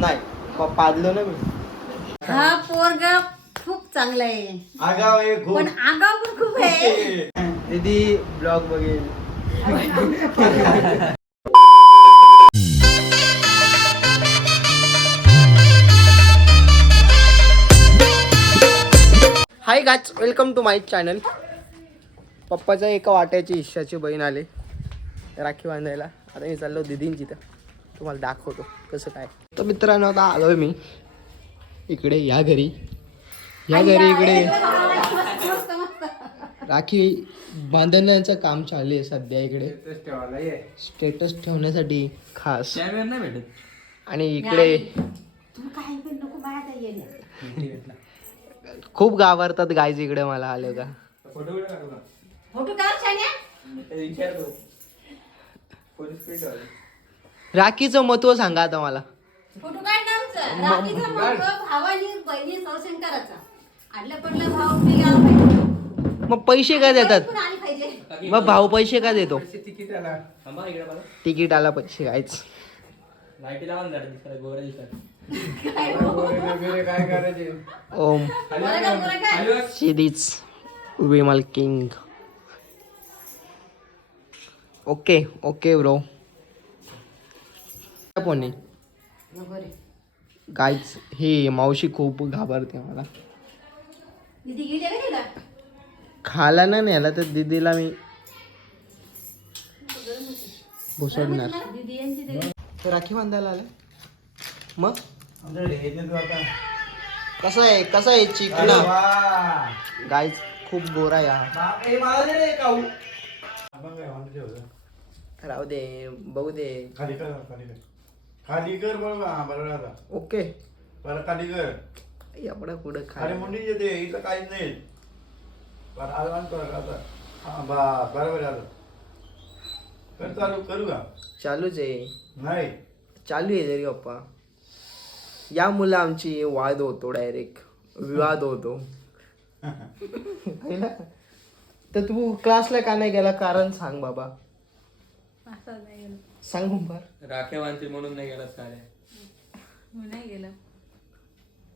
नाही पाडलो ना मी. हा पोरगा खूप चांगला आहे आगाव आहे खूप. पण आगाव पण खूप आहे. दीदी ब्लॉग बघेल. हाय गाच, वेलकम टू माय चॅनल. पप्पाच्या एका वाट्याची इच्छाची बहीण आले राखी बांधायला. आता मी चाललो दीदींची, तर तुम्हाला दाखवतो कसं काय. तर मित्रांनो आता आलोय मी इकडे या घरी इकडे राखी बांधण्याचं काम चालू आहे सध्या इकडे. स्टेटस ठेवण्यासाठी खास. आणि इकडे खूप घाबरतात गाईज इकडे मला आले का. फोटो काढ छान्या. राखीचं महत्व सांगा आता मला. फोटो काढ ना आमचं. राखीचं महत्त्व भावानी बहिणी संशय करायचा. आडला पडला भाव मिळाला पाहिजे. मग पैसे काय देतात? पण आली पाहिजे. मग भाऊ पैसे का देतो? तिकीट आला पैसे कायच. Om series Vimal king. Okay okay bro. पोनी गाईच ही मावशी खूप घाबरते मला. दीदी गेली का तिला? खाला ना नेला तर दीदीला मी भुसडणार. दीदी यांची तरी राखी बांधायला आलं. मग कसं आहे चिकना गाईच खूप गोरा या. राहू दे बघू दे. खाली कर बरोबर. ओके बरं खाली कर. एवढा पुढं खाली खाली मुंडी येते इथं काहीच नाही. बरं आलं कर आता. हा बरोबर आलं. कर चालू करू का? चालूच आहे. नाही चालू आहे तरी पप्पा. या मुलं आमची वाद होतो, डायरेक्ट विवाद होतो. है ना? तर तू क्लासला का नाही गेला? कारण सांग बाबा. असं नाही गेलं. सांग बाबा. राख्या बांधतील म्हणून नाही गेला साड्या. नाही गेलं.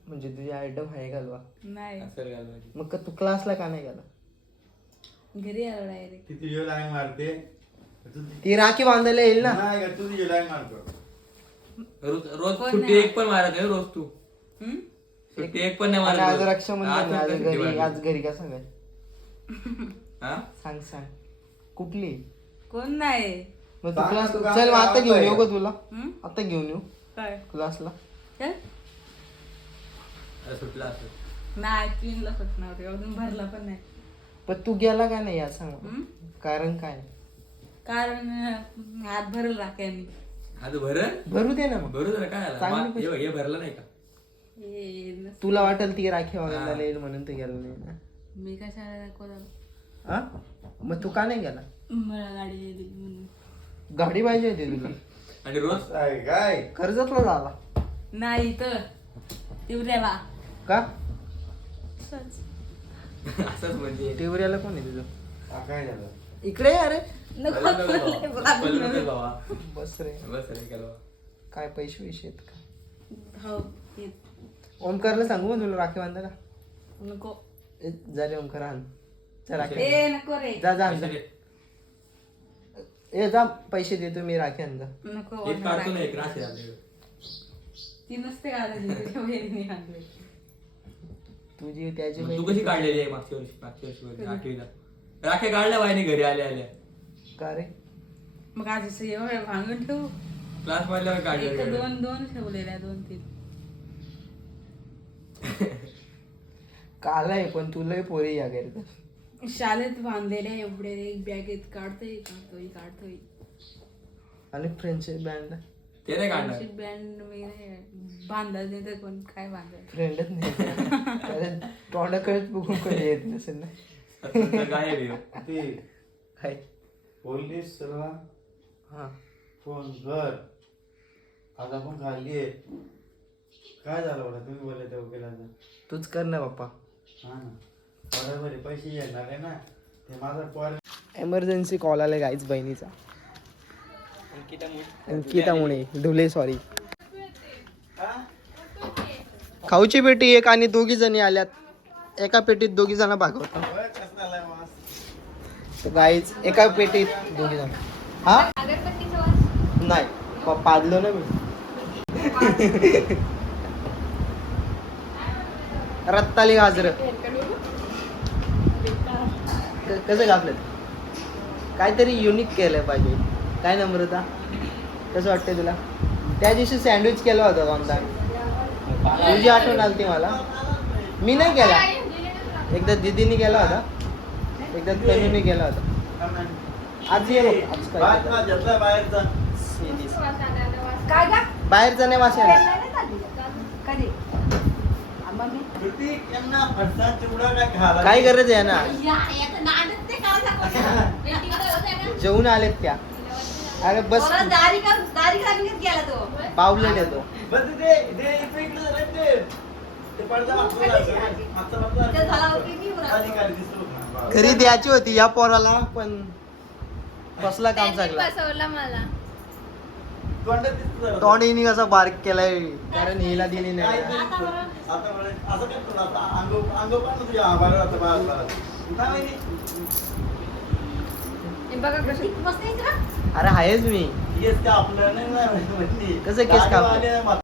म्हणजे तुझी आयटम आहे घालवा. नाही असं घालवायची. मग तू क्लासला का नाही गेला? घरी आलो डायरेक्ट. ती तुझी लाईन मारते. ती राखी बांधायला येईल ना. नाही का तू तुझी लाईन मारतो. रोज सुट्टी एक पण मारत नाही रोज तू. सुट्टी एक पण नाही आणि आज मारत. रक्षाबंधन आज घरी का सांगाय? हा? सांग कुठली? कोण नाही. मग तू सांग क्लास तू काय चल मग आता करतोय? घेऊन येऊ का तुला? आता घेऊन येऊ काय क्लासला. सुटला असं. नाही 3ला सुटणार होते. अजून भरला पण नाही. पण तू गेला का नाही या सांग. कारण काय? कारण हात भरल राख्यानी. आज भरल भरू दे ना मग. भरू दे काय चांगली आला पैसे. हे भरलं नाही का? तुला वाटेल ती राखी वगैरे येईल म्हणून ते गेलं नाही ना. मी कशाला दाखवला. हा मग तू का नाही गेला? मला गाडी दिली म्हणून. गाडी पाहिजे होती तुला. आणि रोज काय काय कर्जतला झाला नाही तर तिवऱ्याला. का? असंच म्हणजे टिवऱ्याला कोण आहे तुझं? काय झालं? इकडे ये अरे. बाबा बस रे. बस रे केलं. काय पैसे आहेत का? हो ओमकारला सांगू मग तुला राखी बांधायला. नको. जा रे ओमकार आण. जा राखी ए नको रे. जा आण जा. ए जा पैसे देतो मी राखी आण जा. नको. एक काढतो ना एक राशी आपल्याकडे. ती नसते काढली. तुझी त्याची मग तू कशी काढलेली आहे मागच्या वर्षी आठवीला? राख्या काढल्या बाईने घरी आल्या का रे? मग आज असं एवढं भांगून ठेवू. क्लास मधल्या काढल्या. दोन ठेवलेल्या 2-3. काल आहे पण तुला पोरी या घरी. शाळेत बांधलेल्या एवढे एक बॅगेत काढतोय. आणि फ्रेंडशिप बँड ते नाही काढणार. बँड वगैरे बांधायचं नाही तर कोण काय बांधायचं. फ्रेंडच नाही. तोंडाकडेच बघून कधी येत नसेल ना. गायब आहे. ते काय पोलीसला हा फोन कर. आता पण खाली आहे. काय झालं बरं तुम्ही बोलले त्या वकिलाचं? तूच कर ना बाप्पा. हा ना बरोबर पैसे येणार आहे ना. ते माझा कॉल एमर्जन्सी कॉल आला गाईच बहिणीचा. अंकितामुळे धुले सॉरी. खाऊची पेटी एक आणि दोघी जणी आल्यात एका पेटीत दोघी जण भागवतो गाईच एका पेटीत दोघी जण हा नाही पाडलो ना मी रत्ताली गाजर कसं कापलं काहीतरी युनिक केलंय पाहिजे काय नम्रता कसं वाटतंय तुला त्या दिवशी सँडविच केला होता कोणता तुझी आठवण आली ती मला मी नाही केला एकदा दीदीने केला होता एकदा तनुने केला होता आज ये बघ आज काय बाहेरचा नाही वास येणार काय गरज आहे ना जेवून आलेत त्या अरे बस पावलेट येतो घरी द्यायची होती या पोराला पण कसला काम चांगला मला तोंड हिने कसा बारीक केलाय कारण हिला दिली नाही अरे आहेच मी कसं केस कापलं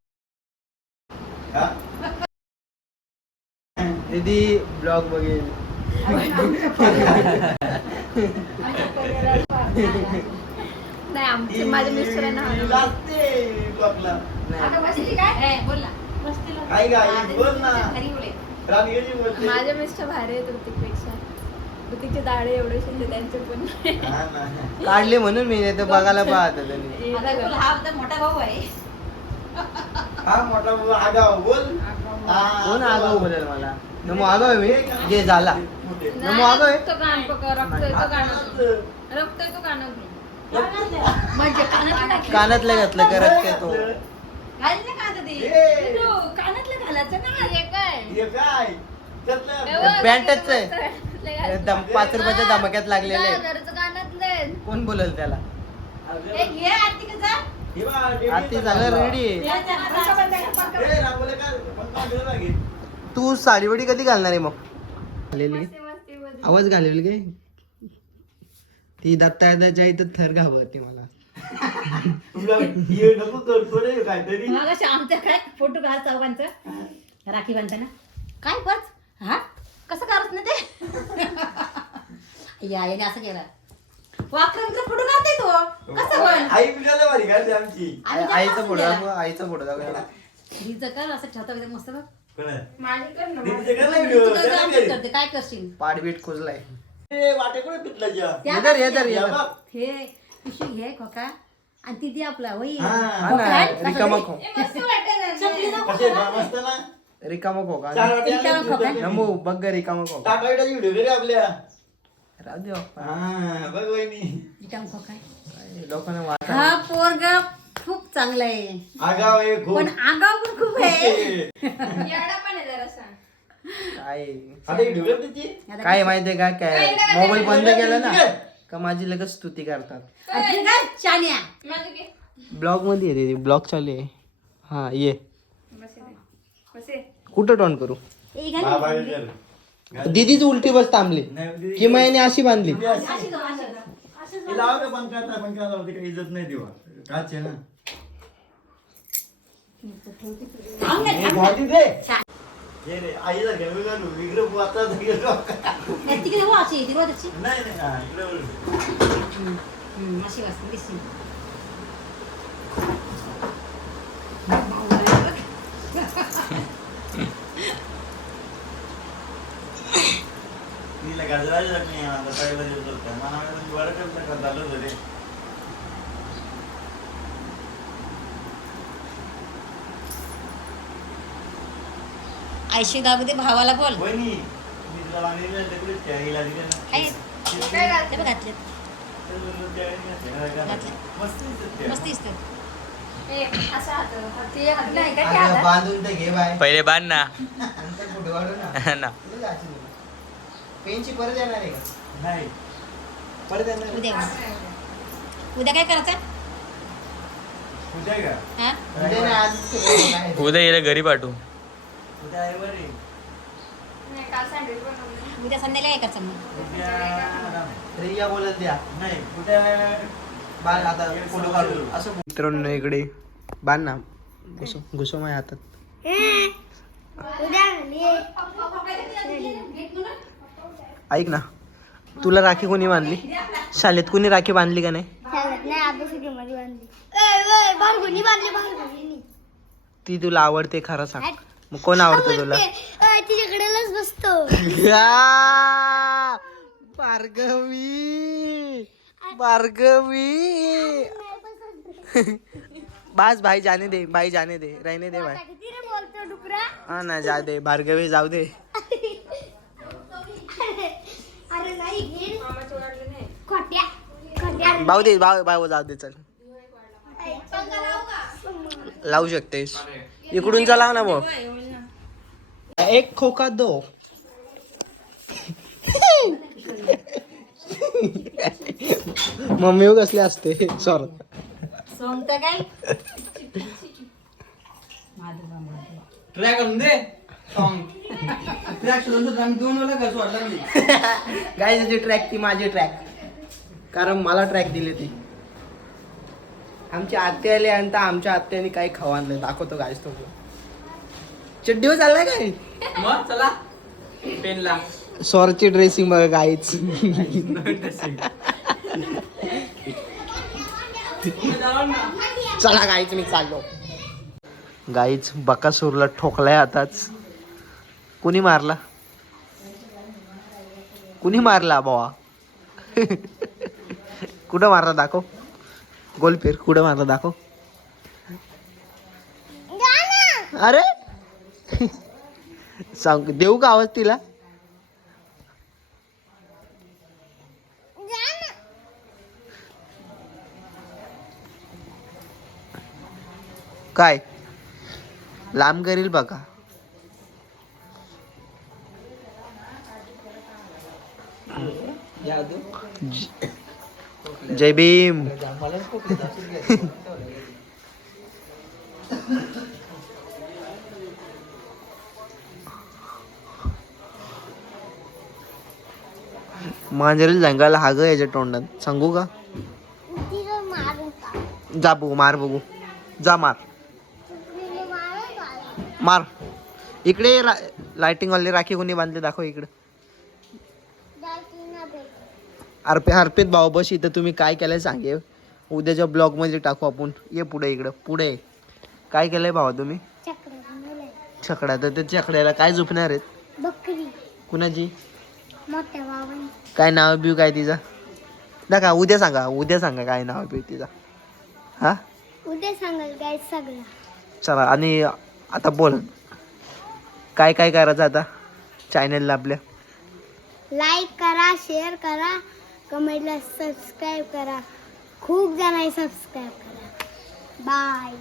दीदी ब्लॉग बघेल नाही आमचे माझ्या मिस्टरांना माझे मिस्टर भारी आहेत ऋतिकपेक्षा ऋतिकचे दाढे एवढे शिंदे त्यांचे पण काढले म्हणून मी नाही तर बघायला पाहत त्यांनी मोठा भाऊ आहे कोण आगाऊ बोलेल मला नमो आगाऊ आहे मी जे झाला नमो आगाऊ आहे तो कान पकड रक्त येतो कानात रक्त येतो कानात म्हणजे कानातलं घातलं का रक्त येतो कानातलं घालायचं ना हे काय पॅन्टच आहे एकदम 5 रुपयाच्या धमाक्यात लागलेले कानातले कोण बोलेल त्याला घे आरती का जा आरती झालं रेडी तू साडीवडी कधी घालणार आहे मग घालेली आवाज घालेल काय ती दत्ताच्या इथं थर घाबरते मला आमच्या काय फोटो घाल चौघांचं राखी बांधताना काय बस हा कसं करत ना ते या याने असं केलं वाक्रमचा फोटो काढते तो कसं पण आईचा फोटो दाखव आईचा फोटो दाखव हिचं कर असं ठेवता एकदम मस्त बघ माझी कर ना तुला जर आमच्यात करते काय करशील पाठबीट खोजलाय त्या हे पिशवी घे खोका आणि ती दे आपला होई रिकामा खो चपली ना खोका. रिकामा खो का रिकामा खो का? नमो बघ रिकामा खो आपल्या राहू दे बाप्पा. रिकामा खोका. लोकांना वाट हा पोरग खूप चांगला आहे आगाव आहे खूप. पण आगाव पण खूप आहे येडा पण आहे जरासा काय आता ही ढोलक त्याची? काय माहितीये का काय मोबाईल बंद केला ना का माझी लगेच स्तुती करतात आणि काय चान्या माझी घे ब्लॉग मध्ये येते ब्लॉग चालू आहे हा ये बसे कुठं टॉन करू ए हा, घाल. बाहेर कर. दीदीच उलटी बस थांबली नाही, की मैंने अशी बांधली अशी जाऊ, अशी जाऊ. हे लावा का पंखा लावते काही इज्जत नाही देवा काच आहे ना थांब ना, हे थांब ना. भाजी दे हे रे आई जर घेऊन गेलो विग्रह वाचा गेलो नाही, तिकडे हो अशी तिकडे हो त्याची नाही नाही हा, इकडे वळ. अशी वाजते दिसली. तिला गाजराची चटणी आहे आता पहिला दिवस होता मला वाटलं वडा करता का झालं होतं रे आयशी दाबू दे भावाला बोल वहिनी मी तुला मागणी तिकडे हिला दिली ना काय काय घालते? ते बघ घातले मस्त दिसत ते. मस्त दिसतं. ए, असं हात ते हात नाही का ते हातात? बांधून ते घे बाय पहिले बांध ना नंतर फोटो काढू ना ना कुठे जायचं तुला? पेनची परत येणार आहे का नाही परत येणार आहे? उद्या उद्या काय करायचं उद्या का हा उद्या नाही, आजच ते काय आहे? उद्या येईल घरी पाठवू उद्या आहे बरे. नाही, काल सँडविच बनवलं. उद्या संध्याला काय करायचं मग उद्या रिया बोलत द्या नाही उद्या बाल आता फोटो काढू असं. मित्रांनो इकडे बांध ना घुसो माझ्या हातात. ऐक ना, तुला राखी कोणी बांधली? शाळेत कोणी राखी बांधली का नाही? ती तुला आवडते खरं सांग. मग कोण आवडतं तुला? तिच्याकडेच बसतो. भार्गवी भार्गवी बस भाई जाने दे, भाई जाने दे, रहने दे भाई. बोलतो डुकरा. हा ना, जा दे भार्गवी, जाऊ दे. अरे नाही घे. मामाची वाटली नाही. खोट्या खोट्या. भाऊ दे, भाऊ जाऊ दे, चल लावू शकतेस. इकडून लाव ना भाऊ. एक खोका दो. मम्मी कसले असते सॉरी. सोंगत काय ट्रॅक करून दे सॉन्ग. ट्रॅक सोडून तर आम्ही 2 वेळा घर सोडला मी. गायची ट्रॅक ती माझी ट्रॅक, कारण मला ट्रॅक दिली ती. आमची आत्या आली आणि आमच्या आत्याने काही खाऊ आणलं, दाखवतो गायच तो. चड्डीवर चाललाय काय? मग चला पेनला सॉरची ड्रेसिंग बघा गाईच. चला गाईच, मी चाललो. गाईच बकासूरला ठोकलाय आताच. कुणी मारला? कुणी मारला बाबा? कुठं मारला दाखव. गोल फिर, कुठं मारला दाखव. अरे सांग, देऊ का आवाज तिला? काय लांब करील बघा. जय भीम. मांजरीला जंगाला हा ग याच्या तोंडात, सांगू का? तिला मारून टाक. जा बघू, मार बघू, जा मार तिला मारून टाक. मार. इकडे लाइटिंग वाले राखी कोणी बांधले दाखव इकडे. दाखीना भेट. अर्पित भाऊ बस इथं. तुम्ही काय केलंय सांगे, उद्याच्या ब्लॉग मध्ये टाकू आपण. ये पुढे, इकडं पुढे. काय केलंय भावा तुम्ही? चक्र बनवलंय. छकडा, तर ते छकड्याला काय झोपणार आहेत? बकरी. कुणाची? मोठ्या बाबांनी. काय नाव बिव काय तिचा? नका, उद्या सांगा, उद्या सांगा काय नाव बिव तिचा. हा उद्या सांगाल काय सगळं. चला. आणि आता बोल, काय काय करायचं आता चॅनलला आपल्या? लाईक करा, शेअर करा, कमेंटला सबस्क्राईब करा. खूप जणांनी सबस्क्राईब करा. बाय.